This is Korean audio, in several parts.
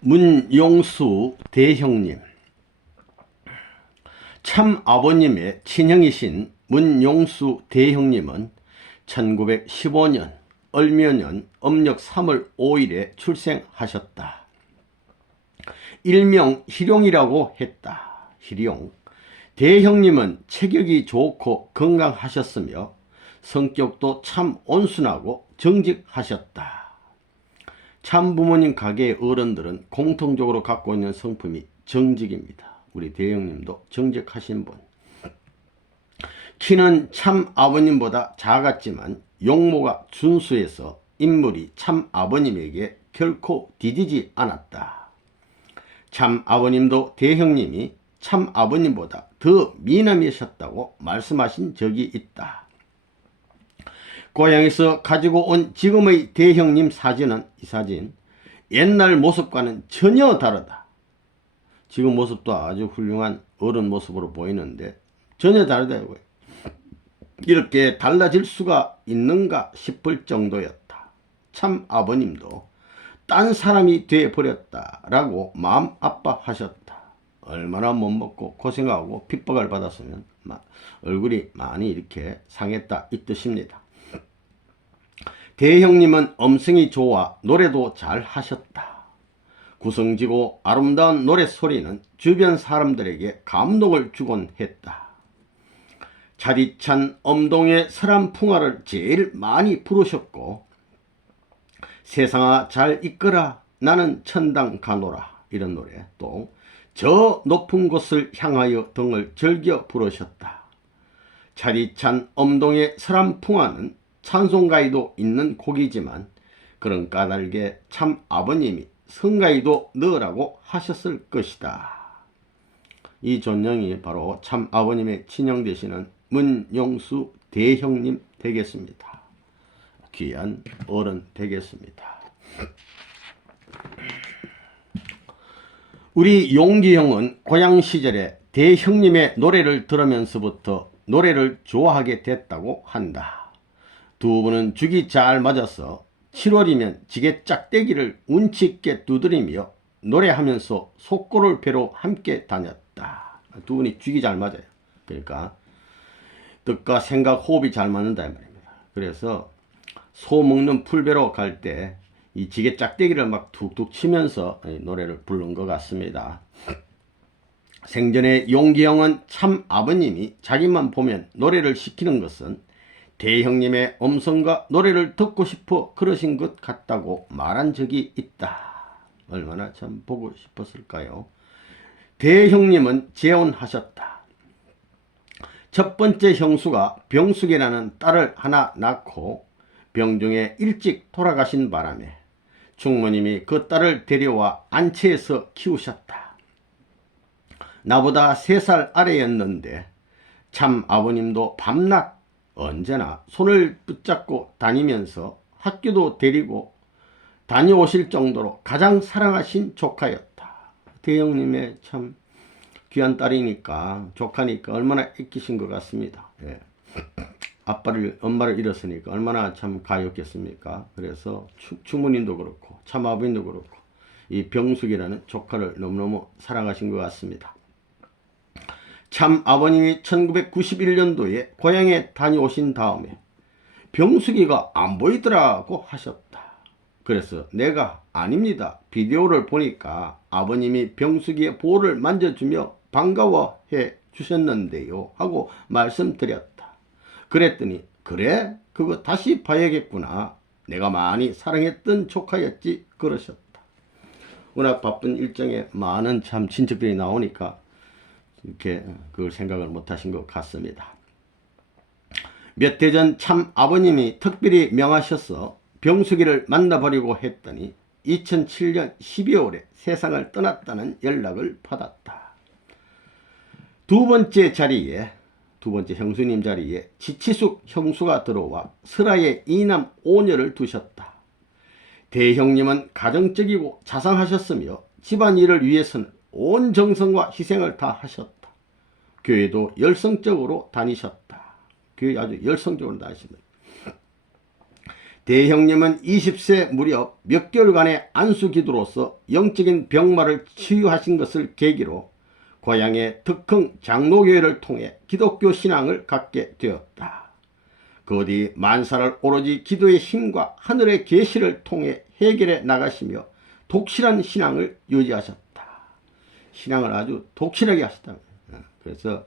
문용수 대형님, 참 아버님의 친형이신 문용수 대형님은 1915년 을묘년 âm 력 3월 5일에 출생하셨다. 일명 희룡이라고 했다. 희룡. 대형님은 체격이 좋고 건강하셨으며 성격도 참 온순하고 정직하셨다. 참 부모님 가게의 어른들은 공통적으로 갖고 있는 성품이 정직입니다. 우리 대형님도 정직하신 분. 키는 참 아버님보다 작았지만 용모가 준수해서 인물이 참 아버님에게 결코 디디지 않았다. 참 아버님도 대형님이 참 아버님보다 더 미남이셨다고 말씀하신 적이 있다. 고향에서 가지고 온 지금의 대형님 사진은, 이 사진, 옛날 모습과는 전혀 다르다. 지금 모습도 아주 훌륭한 어른 모습으로 보이는데 전혀 다르다고요. 이렇게 달라질 수가 있는가 싶을 정도였다. 참 아버님도 딴 사람이 되어버렸다라고 마음 아파하셨다. 얼마나 못 먹고 고생하고 핍박을 받았으면 얼굴이 많이 이렇게 상했다 이 뜻입니다. 대형님은 음성이 좋아 노래도 잘 하셨다. 구성지고 아름다운 노래소리는 주변 사람들에게 감동을 주곤 했다. 차디찬 엄동의 서람풍화를 제일 많이 부르셨고 세상아 잘 있거라 나는 천당 가노라 이런 노래, 또 저 높은 곳을 향하여 등을 즐겨 부르셨다. 차디찬 엄동의 서람풍화는 찬송가에도 있는 곡이지만 그런 까닭에 참 아버님이 성가에도 넣으라고 하셨을 것이다. 이 존령이 바로 참 아버님의 친형 되시는 문용수 대형님 되겠습니다. 귀한 어른 되겠습니다. 우리 용기 형은 고향 시절에 대형님의 노래를 들으면서부터 노래를 좋아하게 됐다고 한다. 두 분은 죽이 잘 맞아서 7월이면 지게 짝대기를 운치 있게 두드리며 노래하면서 속고를 배로 함께 다녔다. 두 분이 죽이 잘 맞아요. 그러니까 뜻과 생각, 호흡이 잘 맞는다 이 말입니다. 그래서 소 먹는 풀배로 갈 때 이 지게 짝대기를 막 툭툭 치면서 노래를 부른 것 같습니다. 생전에 용기 형은 참 아버님이 자기만 보면 노래를 시키는 것은 대형님의 음성과 노래를 듣고 싶어 그러신 것 같다고 말한 적이 있다. 얼마나 참 보고 싶었을까요? 대형님은 재혼하셨다. 첫 번째 형수가 병숙이라는 딸을 하나 낳고 병중에 일찍 돌아가신 바람에 충모님이 그 딸을 데려와 안채에서 키우셨다. 나보다 3살 아래였는데 참 아버님도 밤낮 언제나 손을 붙잡고 다니면서 학교도 데리고 다녀오실 정도로 가장 사랑하신 조카였다. 대형님의 참 귀한 딸이니까, 조카니까 얼마나 애끼신 것 같습니다. 예. 엄마를 잃었으니까 얼마나 참 가엾겠습니까. 그래서 추모님도 그렇고 참 아버님도 그렇고 이 병숙이라는 조카를 너무너무 사랑하신 것 같습니다. 참 아버님이 1991년도에 고향에 다녀오신 다음에 병숙이가 안 보이더라고 하셨다. 그래서 내가 아닙니다, 비디오를 보니까 아버님이 병숙이의 볼을 만져주며 반가워해 주셨는데요 하고 말씀드렸다. 그랬더니 그래? 그거 다시 봐야겠구나. 내가 많이 사랑했던 조카였지 그러셨다. 워낙 바쁜 일정에 많은 참 친척들이 나오니까 이렇게 그걸 생각을 못하신 것 같습니다. 몇 해 전 참 아버님이 특별히 명하셔서 병숙이를 만나보려고 했더니 2007년 12월에 세상을 떠났다는 연락을 받았다. 두 번째 형수님 자리에 지치숙 형수가 들어와 슬하에 2남 5녀를 두셨다. 대형님은 가정적이고 자상하셨으며 집안일을 위해서는 온 정성과 희생을 다 하셨다. 교회도 열성적으로 다니셨다. 교회 아주 열성적으로 다니십니다. 대형님은 20세 무렵 몇 개월간의 안수기도로서 영적인 병마를 치유하신 것을 계기로 고향의 덕흥 장로교회를 통해 기독교 신앙을 갖게 되었다. 그 뒤 만사를 오로지 기도의 힘과 하늘의 계시를 통해 해결해 나가시며 독실한 신앙을 유지하셨다. 신앙을 아주 독실하게 하셨다. 그래서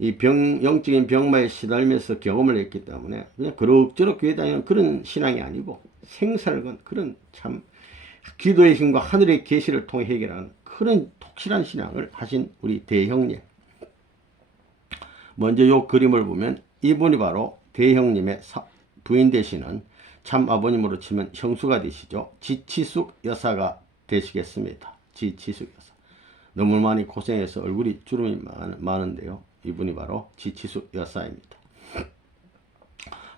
이 영적인 병마에 시달면서 경험을 했기 때문에 그냥 그럭저럭 교회 다니는 그런 신앙이 아니고 생사를 건 그런 참 기도의 힘과 하늘의 계시를 통해 해결하는 그런 독실한 신앙을 하신 우리 대형님. 먼저 요 그림을 보면 이분이 바로 대형님의 부인 되시는 참 아버님으로 치면 형수가 되시죠. 지치숙 여사가 되시겠습니다. 지치숙 여사. 너무 많이 고생해서 얼굴이 주름이 많은데요. 이분이 바로 지치숙 여사입니다.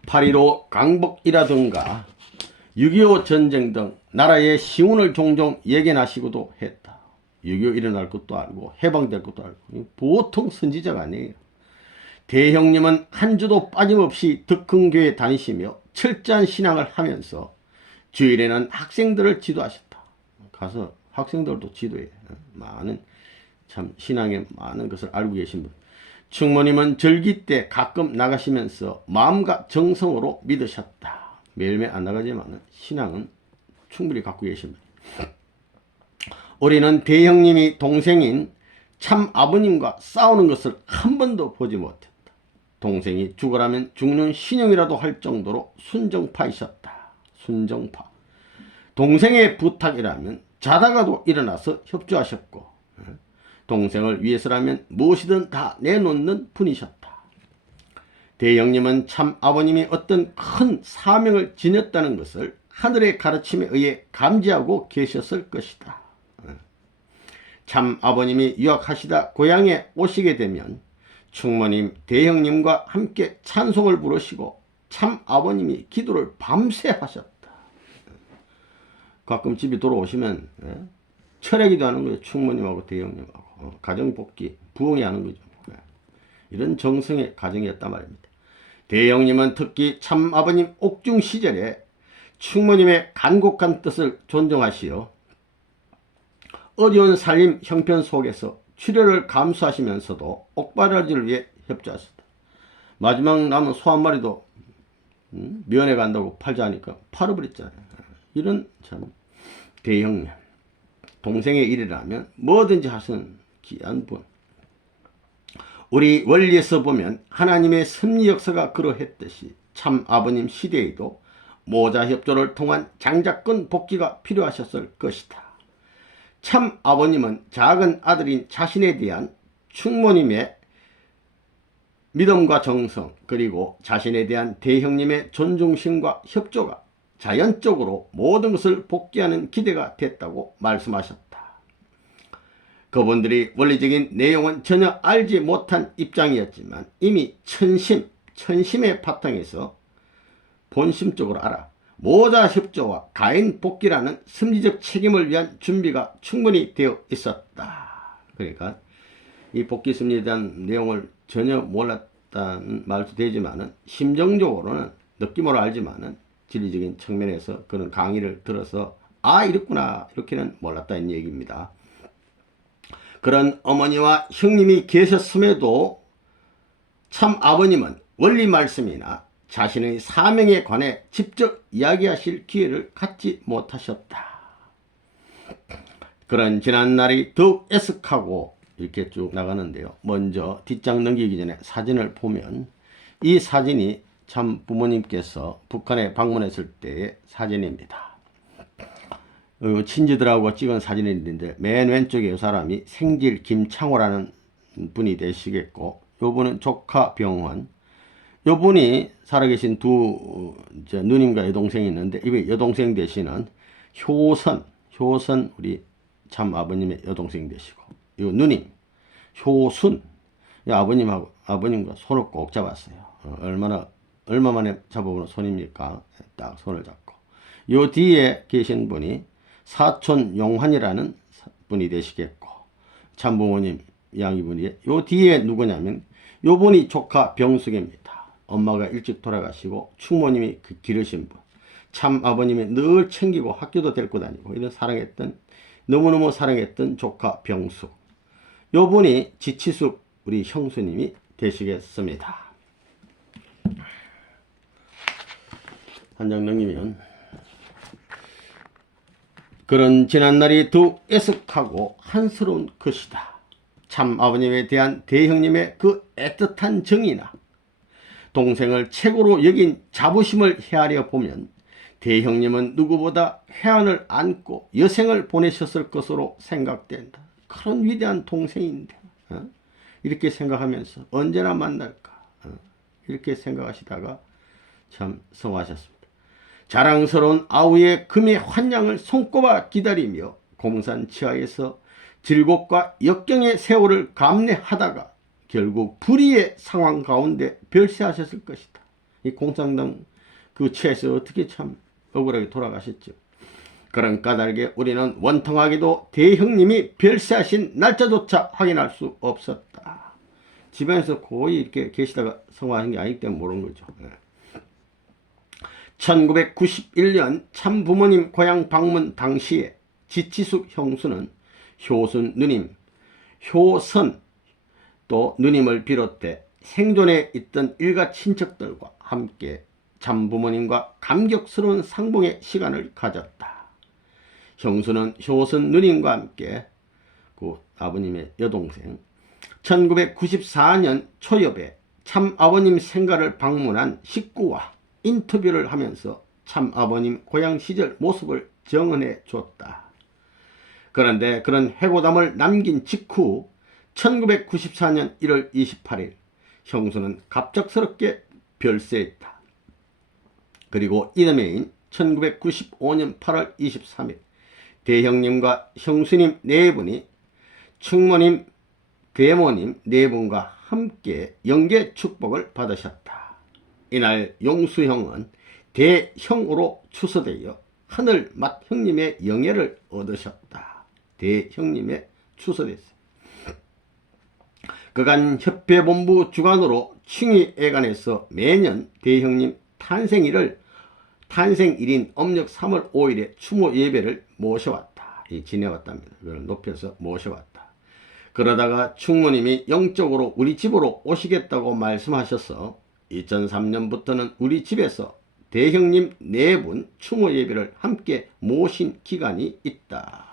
8.15 강복이라든가 6.25 전쟁 등 나라의 시운을 종종 예견하시고도 했다. 6.25 일어날 것도 알고 해방될 것도 알고 보통 선지자가 아니에요. 대형님은 한 주도 빠짐없이 덕흥교회 다니시며 철저한 신앙을 하면서 주일에는 학생들을 지도하셨다. 가서 학생들도 지도해. 많은 참 신앙에 많은 것을 알고 계신 분. 충모님은 절기 때 가끔 나가시면서 마음과 정성으로 믿으셨다. 매일매일 안 나가지만 신앙은 충분히 갖고 계신 분. 우리는 대형님이 동생인 참 아버님과 싸우는 것을 한 번도 보지 못했다. 동생이 죽으라면 죽는 신용이라도 할 정도로 순정파이셨다. 순정파. 동생의 부탁이라면 자다가도 일어나서 협조하셨고 동생을 위해서라면 무엇이든 다 내놓는 분이셨다. 대형님은 참 아버님이 어떤 큰 사명을 지녔다는 것을 하늘의 가르침에 의해 감지하고 계셨을 것이다. 참 아버님이 유학하시다 고향에 오시게 되면 충모님, 대형님과 함께 찬송을 부르시고 참 아버님이 기도를 밤새 하셨다. 가끔 집에 돌아오시면 철회기도 하는 거예요. 충모님하고 대형님하고 가정복귀, 부흥이 하는 거죠. 이런 정성의 가정이었단 말입니다. 대형님은 특히 참 아버님 옥중 시절에 충모님의 간곡한 뜻을 존중하시어 어려운 살림 형편 속에서 출혈을 감수하시면서도 옥바라지를 위해 협조하셨다. 마지막 남은 소 한 마리도 면회 간다고 팔자 하니까 팔아버렸잖아요. 이런 참 대형님. 동생의 일이라면 뭐든지 하시는 귀한 분. 우리 원리에서 보면 하나님의 섭리 역사가 그러했듯이 참 아버님 시대에도 모자 협조를 통한 장자권 복귀가 필요하셨을 것이다. 참 아버님은 작은 아들인 자신에 대한 충모님의 믿음과 정성 그리고 자신에 대한 대형님의 존중심과 협조가 자연적으로 모든 것을 복귀하는 기대가 됐다고 말씀하셨다. 그분들이 원리적인 내용은 전혀 알지 못한 입장이었지만 이미 천심의 바탕에서 본심적으로 알아 모자 협조와 가인 복귀라는 심리적 책임을 위한 준비가 충분히 되어 있었다. 그러니까 이 복귀 심리에 대한 내용을 전혀 몰랐다는 말도 되지만은 심정적으로는 느낌으로 알지만은 진리적인 측면에서 그런 강의를 들어서 이렇구나 이렇게는 몰랐다는 얘기입니다. 그런 어머니와 형님이 계셨음에도 참 아버님은 원리 말씀이나 자신의 사명에 관해 직접 이야기하실 기회를 갖지 못하셨다. 그런 지난날이 더욱 애석하고 이렇게 쭉 나가는데요. 먼저 뒷장 넘기기 전에 사진을 보면 이 사진이 참 부모님께서 북한에 방문했을 때의 사진입니다. 친지들하고 찍은 사진이 있는데 맨 왼쪽에 이 사람이 생질 김창호라는 분이 되시겠고 요분은 조카 병환, 요분이 살아계신 두 누님과 여동생이 있는데 이 여동생 되시는 효선 우리 참 아버님의 여동생 되시고 요 누님 효순 아버님과 손을 꼭 잡았어요. 얼마 만에 잡아보는 손입니까? 딱 손을 잡고 요 뒤에 계신 분이 사촌 용환이라는 분이 되시겠고 참부모님 양이분이 요 뒤에 누구냐면 요분이 조카 병숙입니다. 엄마가 일찍 돌아가시고 충모님이 기르신 분. 참 아버님이 늘 챙기고 학교도 데리고 다니고 이런 너무너무 사랑했던 조카 병수. 요 분이 지치숙 우리 형수님이 되시겠습니다. 한 장 넘기면 그런 지난날이 더욱 애석하고 한스러운 것이다. 참 아버님에 대한 대형님의 그 애틋한 정이나 동생을 최고로 여긴 자부심을 헤아려 보면 대형님은 누구보다 해안을 안고 여생을 보내셨을 것으로 생각된다. 그런 위대한 동생인데 이렇게 생각하면서 언제나 만날까 이렇게 생각하시다가 참 성화하셨습니다. 자랑스러운 아우의 금의 환양을 손꼽아 기다리며 공산 치하에서 질곡과 역경의 세월을 감내하다가 결국 불의의 상황 가운데 별세하셨을 것이다. 이 공산당 그 치하에서 어떻게 참 억울하게 돌아가셨죠. 그런 까닭에 우리는 원통하게도 대형님이 별세하신 날짜조차 확인할 수 없었다. 집안에서 거의 이렇게 계시다가 성화하신 게 아니기 때문에 모르는 거죠. 1991년 참부모님 고향 방문 당시에 지치숙 형수는 효순 누님, 효선 또 누님을 비롯해 생존해 있던 일가 친척들과 함께 참부모님과 감격스러운 상봉의 시간을 가졌다. 형수는 효선 누님과 함께 그 아버님의 여동생 1994년 초엽에 참아버님 생가를 방문한 식구와 인터뷰를 하면서 참아버님 고향 시절 모습을 정언해 줬다. 그런데 그런 해고담을 남긴 직후 1994년 1월 28일 형수는 갑작스럽게 별세했다. 그리고 이듬해인 1995년 8월 23일 대형님과 형수님 네 분이 충모님, 대모님 네 분과 함께 영계 축복을 받으셨다. 이날 용수형은 대형으로 추서되어 하늘맛 형님의 영예를 얻으셨다. 대형님의 추서됐어요. 그간 협회본부 주관으로 칭의회관에서 매년 대형님 탄생일인 âm력 3월 5일에 추모 예배를 모셔왔다. 지내왔답니다. 그걸 높여서 모셔왔다. 그러다가 충모님이 영적으로 우리 집으로 오시겠다고 말씀하셔서 2003년부터는 우리 집에서 대형님 4분 추모 예배를 함께 모신 기간이 있다.